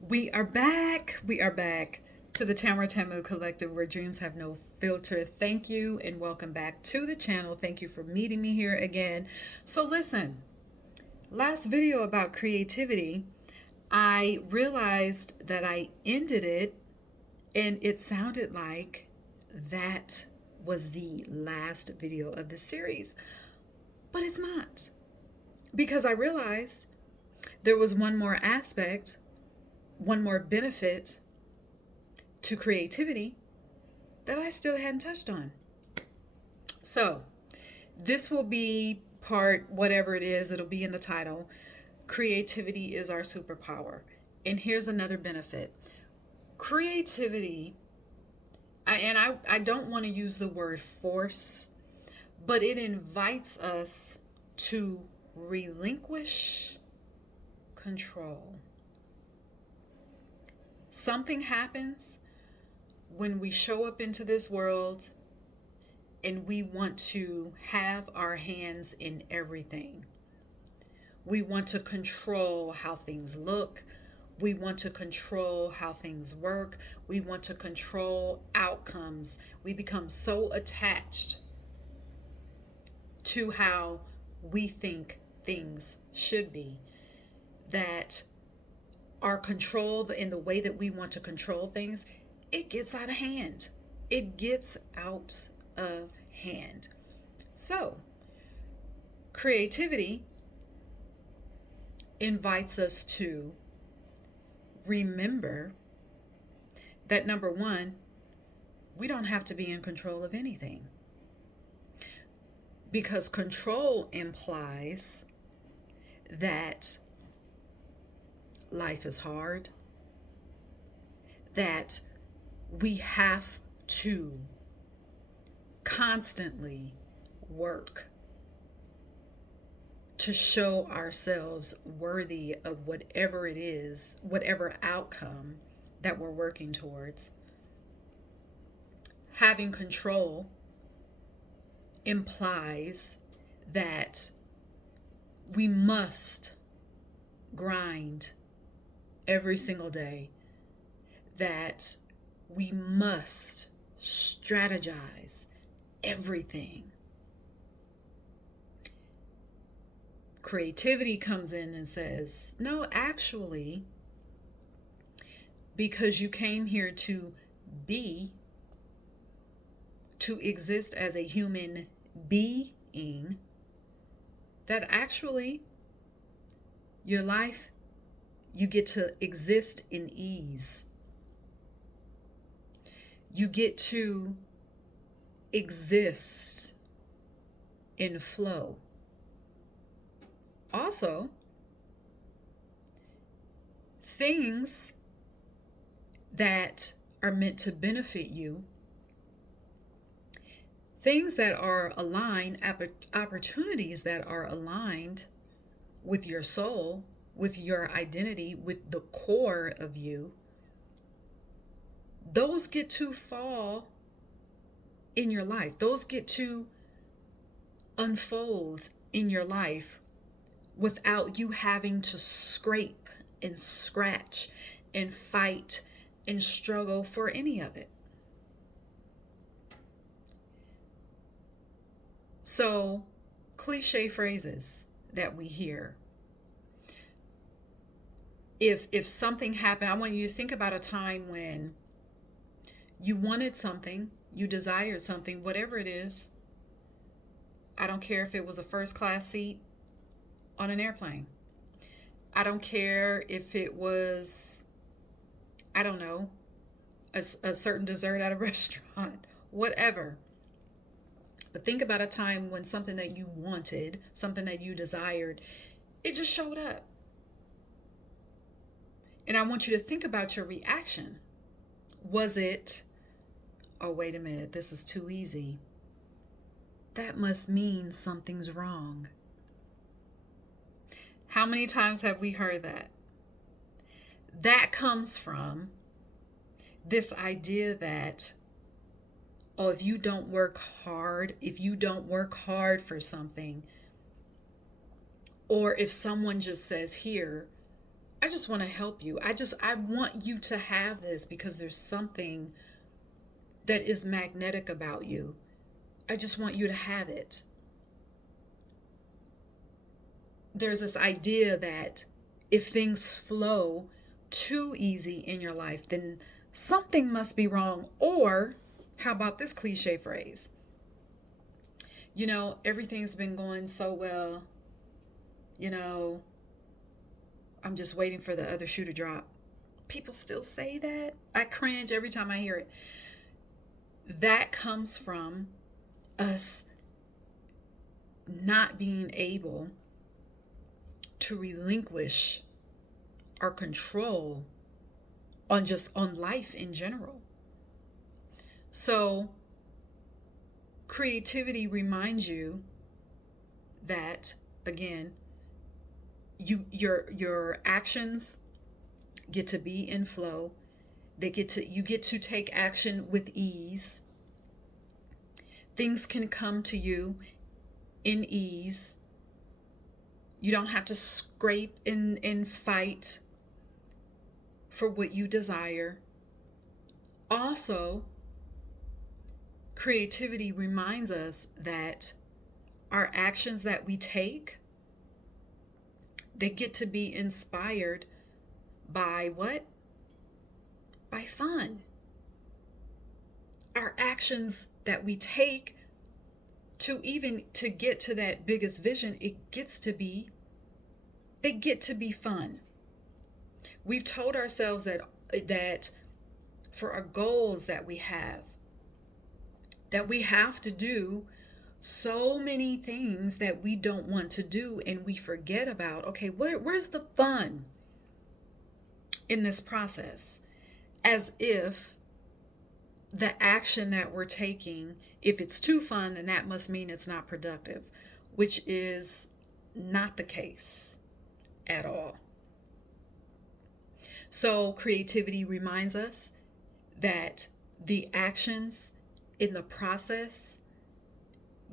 We are back. We are back to the TamaraTamu Collective where dreams have no filter. Thank you and welcome back to the channel. Thank you for meeting me here again. So listen, last video about creativity, I realized that I ended it and it sounded like that was the last video of the series, but it's not, because I realized there was one more aspect, one more benefit to creativity that I still hadn't touched on. So this will be part, whatever it is, it'll be in the title. Creativity is our superpower. And here's another benefit. Creativity, I don't want to use the word force, but it invites us to relinquish control. Something happens when we show up into this world and we want to have our hands in everything. We want to control how things look. We want to control how things work. We want to control outcomes. We become so attached to how we think things should be that our control in the way that we want to control things, it gets out of hand. It gets out of hand. So, creativity invites us to remember that, number one, we don't have to be in control of anything. Because control implies that life is hard, that we have to constantly work to show ourselves worthy of whatever it is, whatever outcome that we're working towards. Having control implies that we must grind every single day, that we must strategize everything. Creativity comes in and says, no, actually, because you came here to be, to exist as a human being, that actually your life, you get to exist in ease. You get to exist in flow. Also, things that are meant to benefit you, things that are aligned, opportunities that are aligned with your soul, with your identity, with the core of you, those get to fall in your life. Those get to unfold in your life without you having to scrape and scratch and fight and struggle for any of it. So, cliche phrases that we hear. If something happened, I want you to think about a time when you wanted something, you desired something, whatever it is. I don't care if it was a first class seat on an airplane. I don't care if it was, I don't know, a certain dessert at a restaurant, whatever. But think about a time when something that you wanted, something that you desired, it just showed up. And I want you to think about your reaction. Was it, oh, wait a minute, this is too easy. That must mean something's wrong. How many times have we heard that? That comes from this idea that, oh, if you don't work hard for something, or if someone just says, here, I just want to help you. I want you to have this because there's something that is magnetic about you. I just want you to have it. There's this idea that if things flow too easy in your life, then something must be wrong. Or how about this cliche phrase? You know, everything's been going so well. You know, I'm just waiting for the other shoe to drop. People still say that. I cringe every time I hear it. That comes from us not being able to relinquish our control on life in general. So creativity reminds you that, again, your actions get to be in flow. You get to take action with ease. Things can come to you in ease. You don't have to scrape and fight for what you desire. Also, creativity reminds us that our actions that we take, they get to be inspired by what? By fun. Our actions that we take to get to that biggest vision, they get to be fun. We've told ourselves that for our goals that we have to do so many things that we don't want to do, and we forget about, okay, where's the fun in this process? As if the action that we're taking, if it's too fun, then that must mean it's not productive, which is not the case at all. So creativity reminds us that the actions in the process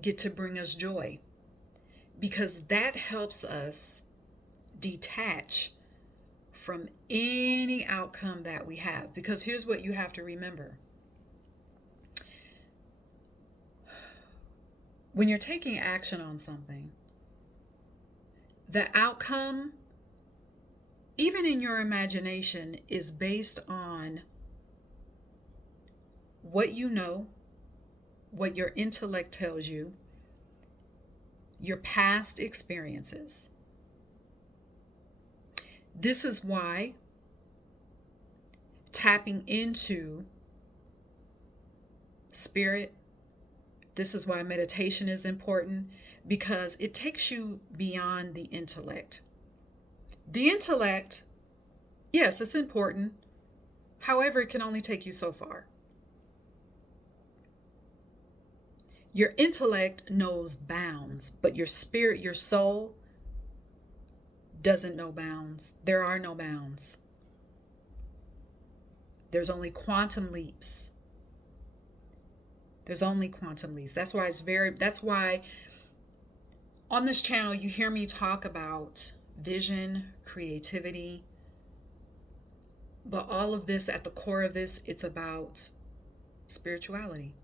get to bring us joy, because that helps us detach from any outcome that we have. Because here's what you have to remember. When you're taking action on something, the outcome, even in your imagination, is based on what you know, what your intellect tells you, your past experiences. This is why tapping into spirit, this is why meditation is important, because it takes you beyond the intellect. The intellect, yes, it's important. However, it can only take you so far. Your intellect knows bounds, but your spirit, your soul, doesn't know bounds. There are no bounds. There's only quantum leaps. There's only quantum leaps. That's why on this channel you hear me talk about vision, creativity, but all of this, at the core of this, it's about spirituality.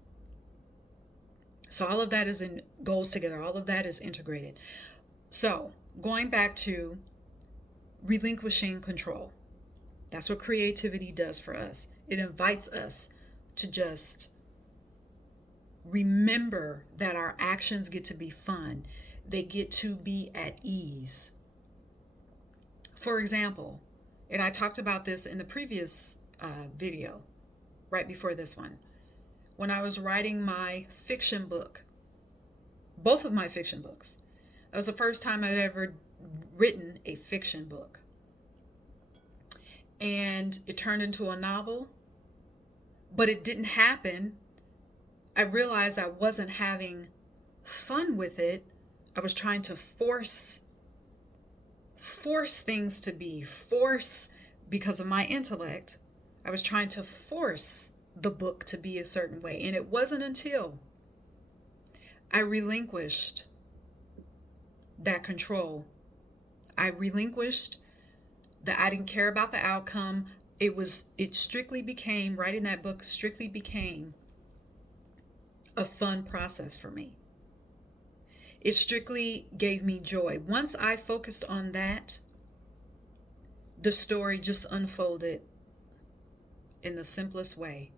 So all of that goes together. All of that is integrated. So going back to relinquishing control. That's what creativity does for us. It invites us to just remember that our actions get to be fun. They get to be at ease. For example, and I talked about this in the previous video, right before this one, when I was writing my fiction book, both of my fiction books. That was the first time I'd ever written a fiction book. And it turned into a novel, but it didn't happen. I realized I wasn't having fun with it. I was trying to force things to be, because of my intellect. I was trying to force the book to be a certain way. And it wasn't until I relinquished that control. I relinquished that I didn't care about the outcome. It strictly became, writing that book strictly became a fun process for me. It strictly gave me joy. Once I focused on that, the story just unfolded in the simplest way,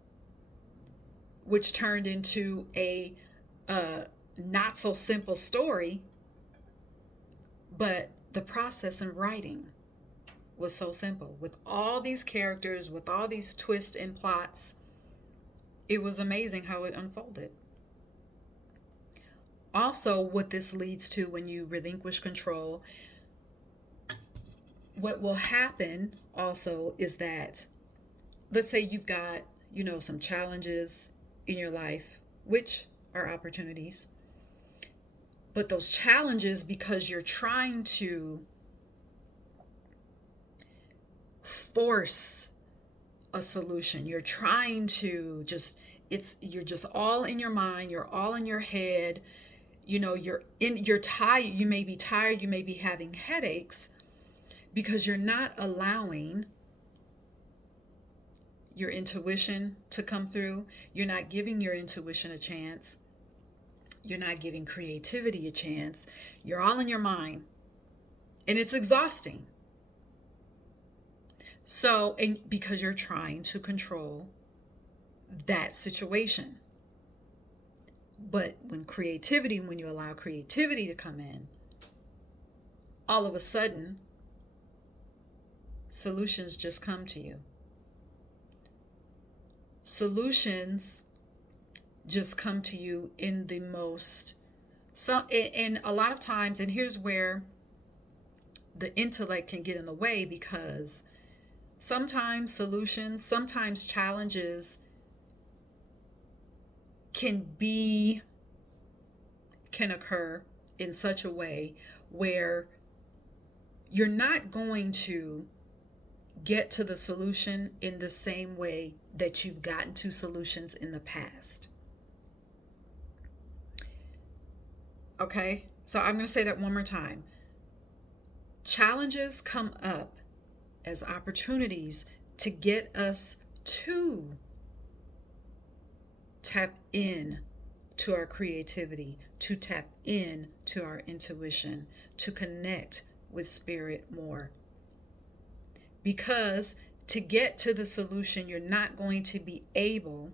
which turned into a not so simple story, but the process in writing was so simple. With all these characters, with all these twists and plots, it was amazing how it unfolded. Also, what this leads to when you relinquish control, what will happen also is that, let's say you've got, some challenges in your life, which are opportunities. But those challenges, because you're trying to force a solution, you're trying to you're just all in your mind, you're all in your head, you're tired, you may be tired, you may be having headaches because you're not allowing your intuition to come through. You're not giving your intuition a chance. You're not giving creativity a chance. You're all in your mind. And it's exhausting. So, and because you're trying to control that situation. But when you allow creativity to come in, all of a sudden, solutions just come to you. Solutions just come to you in the most, and a lot of times, and here's where the intellect can get in the way, because sometimes challenges can occur in such a way where you're not going to get to the solution in the same way that you've gotten to solutions in the past. Okay, so I'm going to say that one more time. Challenges come up as opportunities to get us to tap in to our creativity, to tap in to our intuition, to connect with spirit more. Because to get to the solution, you're not going to be able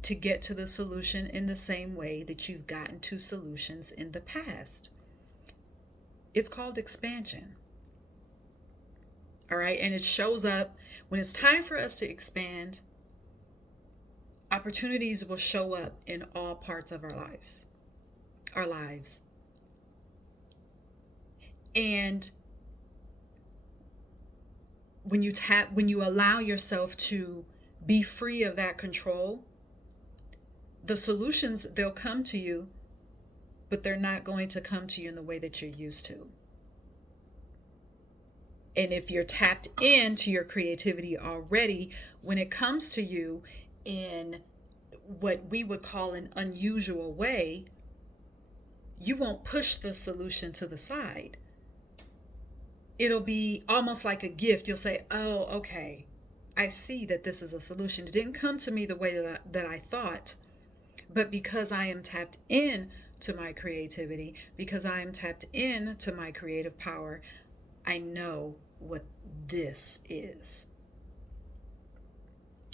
to get to the solution in the same way that you've gotten to solutions in the past. It's called expansion. All right, and it shows up when it's time for us to expand. Opportunities will show up in all parts of our lives. And when you allow yourself to be free of that control, the solutions, they'll come to you, but they're not going to come to you in the way that you're used to. And if you're tapped into your creativity already, when it comes to you in what we would call an unusual way, you won't push the solution to the side. It'll be almost like a gift. You'll say, oh, okay, I see that this is a solution. It didn't come to me the way that I thought, but because I am tapped in to my creativity, because I am tapped in to my creative power, I know what this is.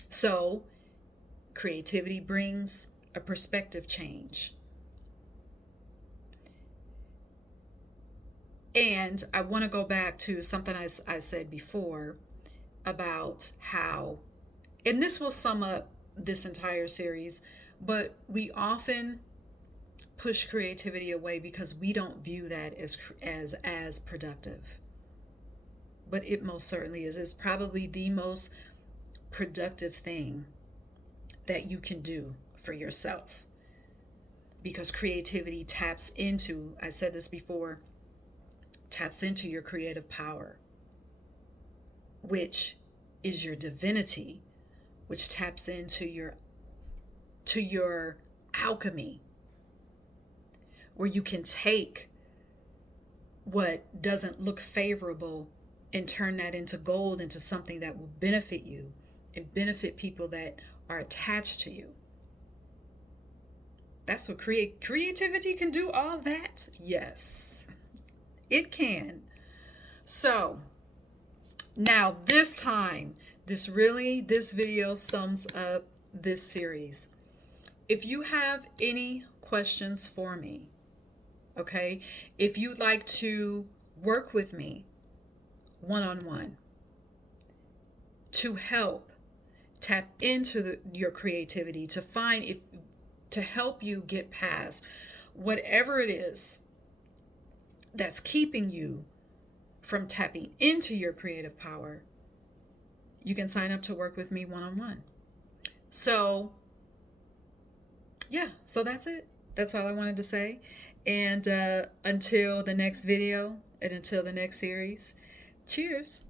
So creativity brings a perspective change. And I want to go back to something I said before about how, and this will sum up this entire series, but we often push creativity away because we don't view that as productive. But it most certainly is. It's probably the most productive thing that you can do for yourself, because creativity taps into, I said this before, taps into your creative power, which is your divinity, which taps into your alchemy, where you can take what doesn't look favorable and turn that into gold, into something that will benefit you and benefit people that are attached to you. That's what creativity can do, all that. Yes, it can. So now this time, this video sums up this series. If you have any questions for me, okay, if you'd like to work with me one-on-one to help tap into your creativity, to help you get past whatever it is that's keeping you from tapping into your creative power, you can sign up to work with me one-on-one. So yeah, so that's it. That's all I wanted to say. And until the next video and until the next series, cheers.